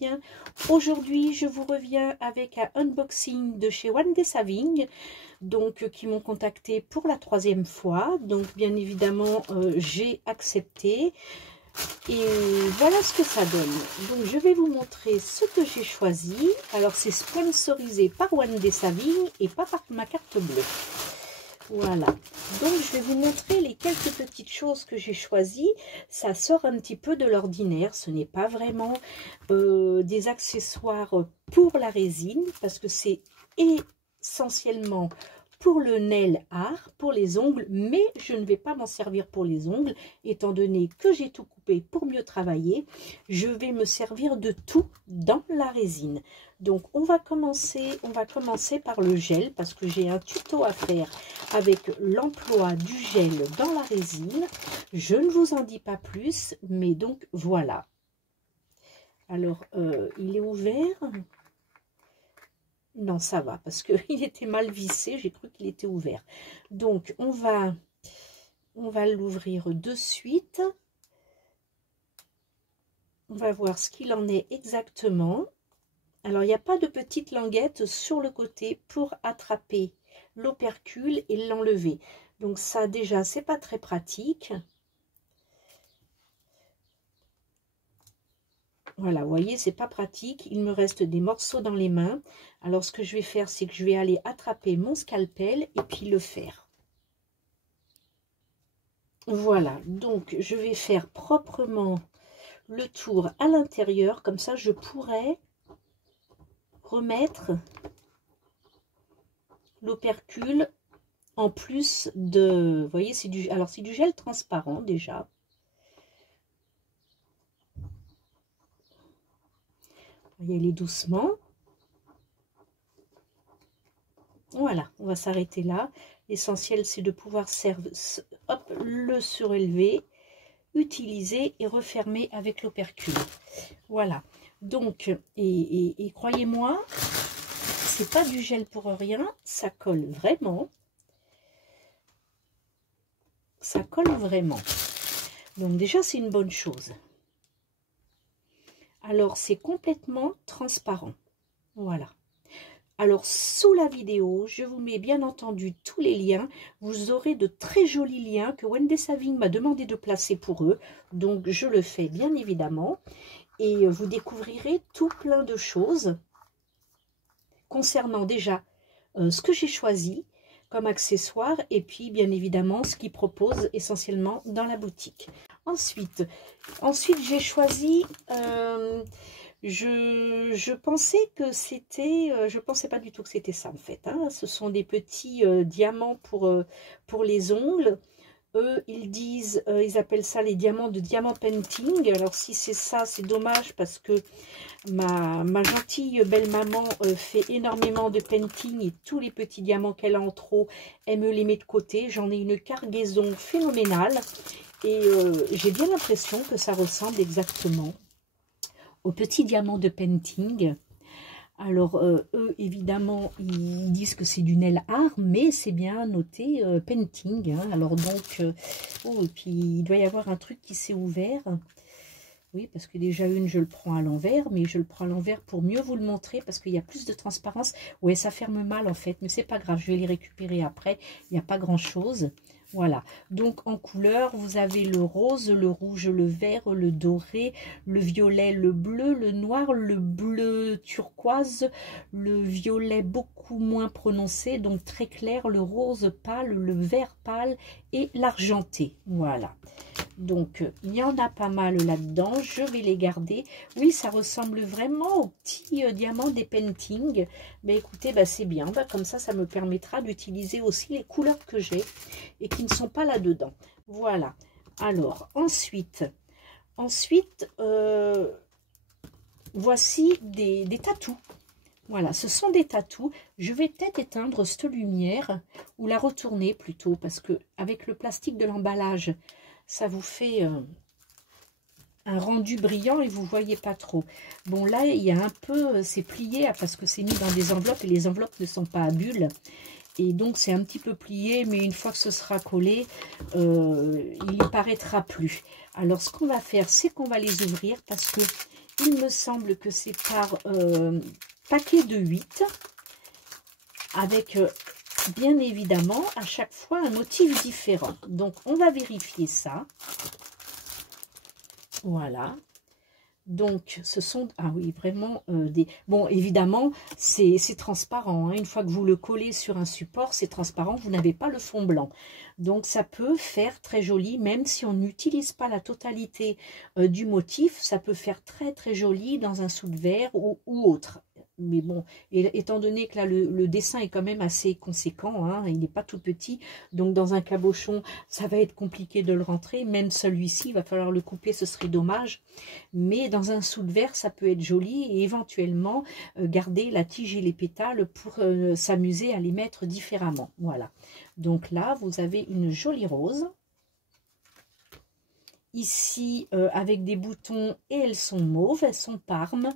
bien. Aujourd'hui, je vous reviens avec un unboxing de chez Wendy Saving, donc qui m'ont contacté pour la 3e fois. Donc, bien évidemment, j'ai accepté. Et voilà ce que ça donne. Donc, je vais vous montrer ce que j'ai choisi. Alors, c'est sponsorisé par Wendy Saving et pas par ma carte bleue. Voilà, donc je vais vous montrer les quelques petites choses que j'ai choisies. Ça sort un petit peu de l'ordinaire, ce n'est pas vraiment des accessoires pour la résine, parce que c'est essentiellement pour le nail art, pour les ongles, mais je ne vais pas m'en servir pour les ongles, étant donné que j'ai tout coupé pour mieux travailler. Je vais me servir de tout dans la résine. Donc on va commencer par le gel, parce que j'ai un tuto à faire avec l'emploi du gel dans la résine. Je ne vous en dis pas plus, mais donc voilà. Alors il est ouvert. Non, ça va, parce qu'il était mal vissé, j'ai cru qu'il était ouvert. Donc, on va l'ouvrir de suite. On va voir ce qu'il en est exactement. Alors, il n'y a pas de petite languette sur le côté pour attraper l'opercule et l'enlever. Donc, ça, déjà, c'est pas très pratique. Voilà, vous voyez, c'est pas pratique. Il me reste des morceaux dans les mains. Alors, ce que je vais faire, c'est que je vais aller attraper mon scalpel et puis le faire. Voilà, donc je vais faire proprement le tour à l'intérieur. Comme ça, je pourrais remettre l'opercule en plus de... Vous voyez, c'est du gel transparent déjà. On va y aller doucement. Voilà, on va s'arrêter là. L'essentiel, c'est de pouvoir le surélever, utiliser et refermer avec l'opercule. Voilà. Donc, et croyez-moi, c'est pas du gel pour rien, ça colle vraiment. Ça colle vraiment. Donc déjà, c'est une bonne chose. Alors, c'est complètement transparent. Voilà. Alors, sous la vidéo, je vous mets bien entendu tous les liens. Vous aurez de très jolis liens que Wendy Saving m'a demandé de placer pour eux. Donc, je le fais bien évidemment. Et vous découvrirez tout plein de choses concernant déjà ce que j'ai choisi comme accessoire. Et puis, bien évidemment, ce qu'ils proposent essentiellement dans la boutique. Ensuite j'ai choisi... Je pensais que c'était, je pensais pas du tout que c'était ça en fait, hein. Ce sont des petits diamants pour les ongles. Eux, ils disent, ils appellent ça les diamants de diamant painting. Alors si c'est ça, c'est dommage parce que ma gentille belle maman fait énormément de painting et tous les petits diamants qu'elle a en trop, elle me les met de côté. J'en ai une cargaison phénoménale et j'ai bien l'impression que ça ressemble exactement aux petits diamants de painting. Alors, eux, évidemment, ils disent que c'est du nail art, mais c'est bien noté painting. Hein. Alors, donc, oh, et puis, il doit y avoir un truc qui s'est ouvert. Oui, parce que déjà, je le prends à l'envers, mais je le prends à l'envers pour mieux vous le montrer, parce qu'il y a plus de transparence. Ouais, ça ferme mal, en fait, mais c'est pas grave, je vais les récupérer après. Il n'y a pas grand-chose. Voilà, donc en couleur, vous avez le rose, le rouge, le vert, le doré, le violet, le bleu, le noir, le bleu turquoise, le violet beaucoup moins prononcé, donc très clair, le rose pâle, le vert pâle et l'argenté. Voilà, donc il y en a pas mal là-dedans, je vais les garder. Oui, ça ressemble vraiment aux petits diamants des paintings. Mais écoutez, bah, c'est bien, bah, comme ça me permettra d'utiliser aussi les couleurs que j'ai et qui ne sont pas là-dedans. Voilà. Alors, ensuite voici des tatous. Voilà, ce sont des tatous. Je vais peut-être éteindre cette lumière ou la retourner plutôt parce que avec le plastique de l'emballage, ça vous fait un rendu brillant et vous voyez pas trop. Bon, là, il y a un peu, c'est plié parce que c'est mis dans des enveloppes et les enveloppes ne sont pas à bulles. Et donc, c'est un petit peu plié, mais une fois que ce sera collé, il n'y paraîtra plus. Alors, ce qu'on va faire, c'est qu'on va les ouvrir parce que il me semble que c'est par paquet de 8, avec bien évidemment à chaque fois un motif différent. Donc on va vérifier ça. Voilà. Donc, ce sont, ah oui, vraiment des... Bon, évidemment, c'est transparent. Hein. Une fois que vous le collez sur un support, c'est transparent, vous n'avez pas le fond blanc. Donc, ça peut faire très joli, même si on n'utilise pas la totalité du motif, ça peut faire très, très joli dans un sous-de-verre ou autre. Mais bon, étant donné que là, le dessin est quand même assez conséquent, hein, il n'est pas tout petit, donc dans un cabochon, ça va être compliqué de le rentrer. Même celui-ci, il va falloir le couper, ce serait dommage. Mais dans un sous-de-verre, ça peut être joli et éventuellement garder la tige et les pétales pour s'amuser à les mettre différemment. Voilà. Donc là, vous avez une jolie rose. Ici, avec des boutons et elles sont mauves, elles sont parmes.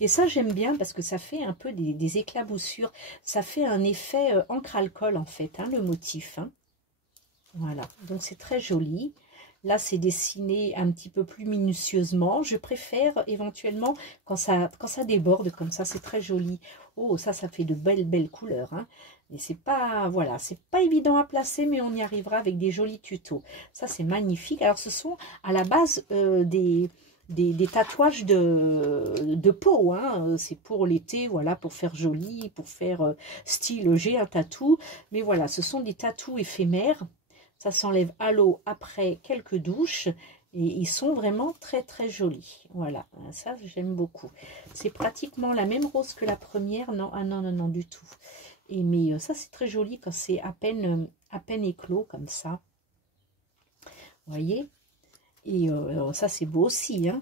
Et ça, j'aime bien parce que ça fait un peu des éclaboussures. Ça fait un effet encre-alcool, en fait, hein, le motif. Hein. Voilà, donc c'est très joli. Là, c'est dessiné un petit peu plus minutieusement. Je préfère éventuellement quand ça déborde comme ça, c'est très joli. Oh, ça fait de belles couleurs. Hein. Et c'est pas, voilà, c'est pas évident à placer, mais on y arrivera avec des jolis tutos. Ça, c'est magnifique. Alors, ce sont à la base des tatouages de peau, hein. C'est pour l'été, voilà, pour faire joli, pour faire style j'ai un tatou. Mais voilà, ce sont des tatous éphémères. Ça s'enlève à l'eau après quelques douches. Et ils sont vraiment très très jolis. Voilà, ça j'aime beaucoup. C'est pratiquement la même rose que la première. Non, ah non, non, non, du tout. Et mais ça c'est très joli quand c'est à peine éclos comme ça. Vous voyez? Et ça c'est beau aussi, hein.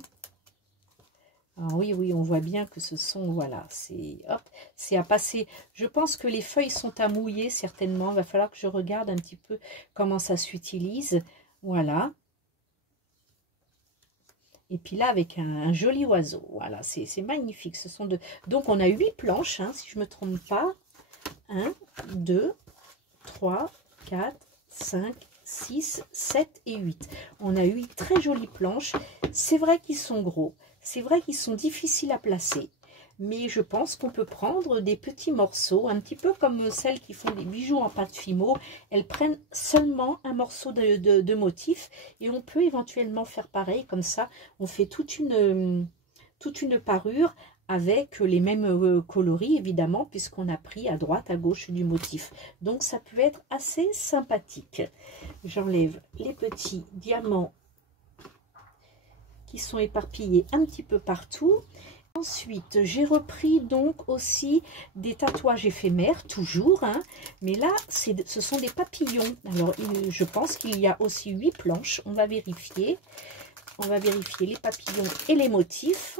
Alors oui, oui, on voit bien que ce sont, voilà, c'est à passer. Je pense que les feuilles sont à mouiller, certainement. Il va falloir que je regarde un petit peu comment ça s'utilise. Voilà. Et puis là, avec un joli oiseau. Voilà, c'est magnifique. Ce sont Donc, on a 8 planches, hein, si je ne me trompe pas. 1, 2, 3, 4, 5, 6, 7 et 8. On a 8 très jolies planches. C'est vrai qu'ils sont gros. C'est vrai qu'ils sont difficiles à placer, mais je pense qu'on peut prendre des petits morceaux, un petit peu comme celles qui font des bijoux en pâte Fimo. Elles prennent seulement un morceau de motif et on peut éventuellement faire pareil, comme ça on fait toute une parure avec les mêmes coloris évidemment, puisqu'on a pris à droite, à gauche du motif. Donc ça peut être assez sympathique. J'enlève les petits diamants qui sont éparpillés un petit peu partout. Ensuite, j'ai repris donc aussi des tatouages éphémères, toujours, hein, mais là, ce sont des papillons. Alors, je pense qu'il y a aussi 8 planches. On va vérifier. On va vérifier les papillons et les motifs,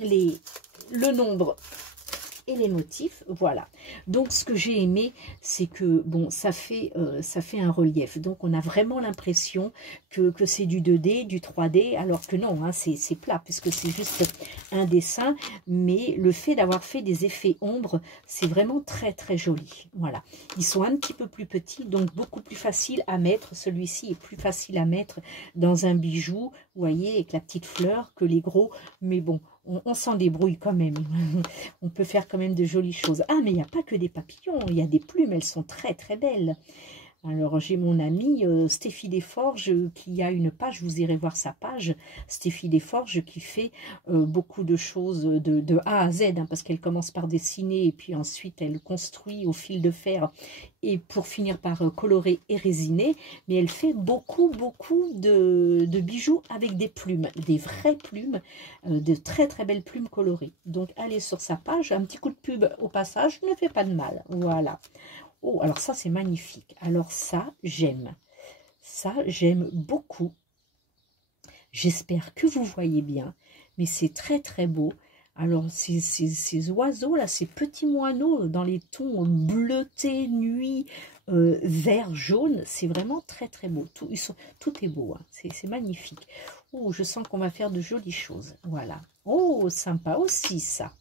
le nombre et les motifs, voilà. Donc ce que j'ai aimé, c'est que bon, ça fait un relief, donc on a vraiment l'impression que c'est du 2D, du 3D, alors que non, hein, c'est plat puisque c'est juste un dessin, mais le fait d'avoir fait des effets ombres, c'est vraiment très très joli. Voilà, ils sont un petit peu plus petits, donc beaucoup plus facile à mettre. Celui-ci est plus facile à mettre dans un bijou, vous voyez, avec la petite fleur, que les gros, mais bon, on s'en débrouille quand même. On peut faire quand même de jolies choses. Ah, mais il n'y a pas que des papillons, il y a des plumes, elles sont très très belles. Alors, j'ai mon amie Stéphie Desforges qui a une page, vous irez voir sa page, Stéphie Desforges, qui fait beaucoup de choses de A à Z, hein, parce qu'elle commence par dessiner et puis ensuite elle construit au fil de fer et pour finir par colorer et résiner. Mais elle fait beaucoup de bijoux avec des plumes, des vraies plumes, de très très belles plumes colorées. Donc, allez sur sa page, un petit coup de pub au passage ne fait pas de mal. Voilà. Oh, alors ça, c'est magnifique. Alors ça, j'aime. Ça, j'aime beaucoup. J'espère que vous voyez bien. Mais c'est très, très beau. Alors, ces oiseaux-là, ces petits moineaux dans les tons bleutés, nuit, vert, jaune, c'est vraiment très, très beau. Tout est beau. Hein. C'est magnifique. Oh, je sens qu'on va faire de jolies choses. Voilà. Oh, sympa aussi, ça.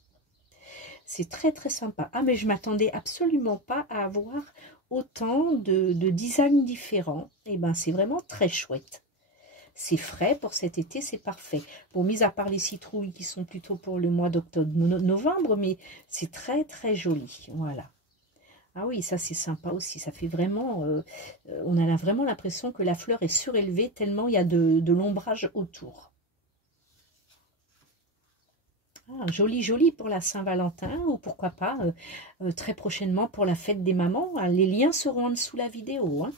C'est très très sympa. Ah, mais je m'attendais absolument pas à avoir autant de designs différents. Et ben c'est vraiment très chouette. C'est frais pour cet été, c'est parfait. Bon, mis à part les citrouilles qui sont plutôt pour le mois d'octobre, novembre, mais c'est très très joli. Voilà. Ah oui, ça c'est sympa aussi. Ça fait vraiment, on a vraiment l'impression que la fleur est surélevée tellement il y a de l'ombrage autour. Ah, joli, joli pour la Saint-Valentin ou pourquoi pas très prochainement pour la fête des mamans. Ah, les liens seront en dessous la vidéo. Hein.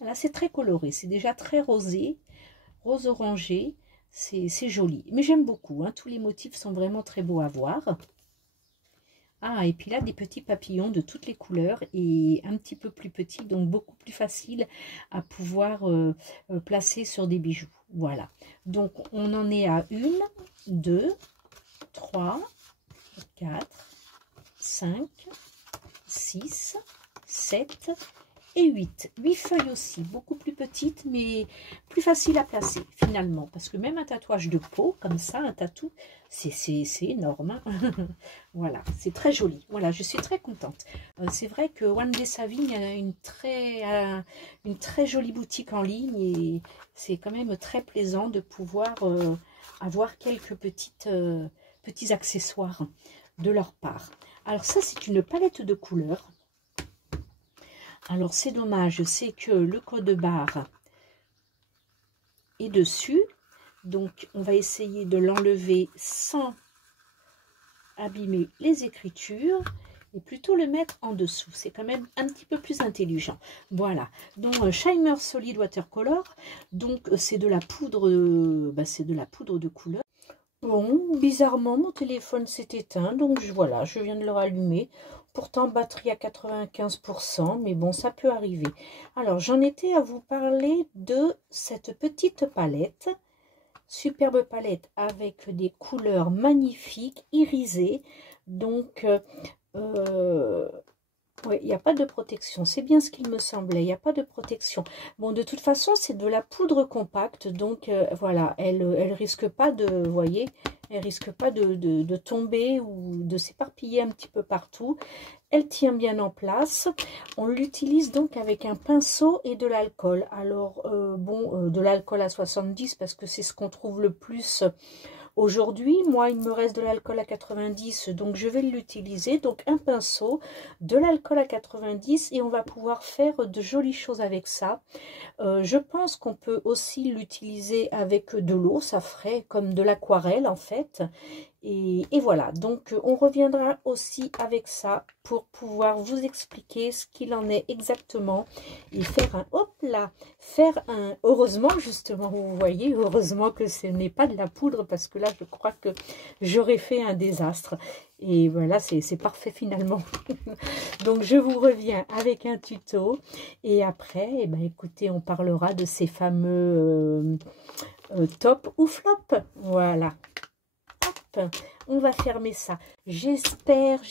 Là, c'est très coloré. C'est déjà très rosé, rose orangé. C'est joli. Mais j'aime beaucoup. Hein. Tous les motifs sont vraiment très beaux à voir. Ah, et puis là, des petits papillons de toutes les couleurs et un petit peu plus petits, donc beaucoup plus facile à pouvoir placer sur des bijoux. Voilà. Donc, on en est à 1, 2, 3, 4, 5, 6, 7 et 8. 8 feuilles aussi, beaucoup plus petites, mais plus faciles à placer finalement. Parce que même un tatouage de peau, comme ça, un tatou, c'est énorme. Hein. Voilà, c'est très joli. Voilà, je suis très contente. C'est vrai que One Day Saving a une très jolie boutique en ligne et c'est quand même très plaisant de pouvoir avoir quelques petits accessoires de leur part. Alors ça, c'est une palette de couleurs. Alors c'est dommage, c'est que le code barre est dessus. Donc on va essayer de l'enlever sans abîmer les écritures et plutôt le mettre en dessous. C'est quand même un petit peu plus intelligent. Voilà. Donc Shimmer Solid Watercolor. Donc c'est de la poudre, c'est de la poudre de couleur. Bon, bizarrement, mon téléphone s'est éteint, donc voilà, je viens de le rallumer. Pourtant, batterie à 95%, mais bon, ça peut arriver. Alors, j'en étais à vous parler de cette petite palette. Superbe palette avec des couleurs magnifiques, irisées. Donc, oui, il n'y a pas de protection. C'est bien ce qu'il me semblait. Il n'y a pas de protection. Bon, de toute façon, c'est de la poudre compacte. Donc, voilà, elle risque pas de, vous voyez, elle risque pas de tomber ou de s'éparpiller un petit peu partout. Elle tient bien en place. On l'utilise donc avec un pinceau et de l'alcool. Alors, de l'alcool à 70 parce que c'est ce qu'on trouve le plus aujourd'hui. Moi, il me reste de l'alcool à 90, donc je vais l'utiliser. Donc, un pinceau, de l'alcool à 90 et on va pouvoir faire de jolies choses avec ça. Je pense qu'on peut aussi l'utiliser avec de l'eau. Ça ferait comme de l'aquarelle, en fait. Et voilà, donc on reviendra aussi avec ça pour pouvoir vous expliquer ce qu'il en est exactement et faire un, hop là, heureusement justement, vous voyez, heureusement que ce n'est pas de la poudre parce que là je crois que j'aurais fait un désastre. Et voilà, c'est parfait finalement. Donc je vous reviens avec un tuto et après, eh ben, écoutez, on parlera de ces fameux top ou flop, voilà. On va fermer ça. J'espère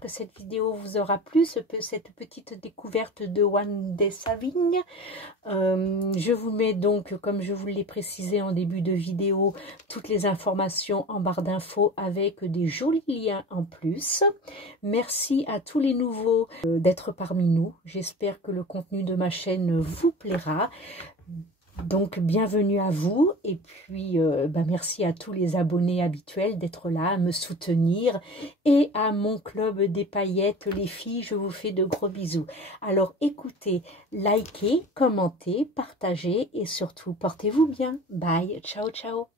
que cette vidéo vous aura plu, cette petite découverte de One Day Saving. Je vous mets donc, comme je vous l'ai précisé en début de vidéo, toutes les informations en barre d'infos avec des jolis liens en plus. Merci à tous les nouveaux d'être parmi nous. J'espère que le contenu de ma chaîne vous plaira. Donc, bienvenue à vous et puis merci à tous les abonnés habituels d'être là, à me soutenir et à mon club des paillettes, les filles, je vous fais de gros bisous. Alors, écoutez, likez, commentez, partagez et surtout, portez-vous bien. Bye, ciao, ciao.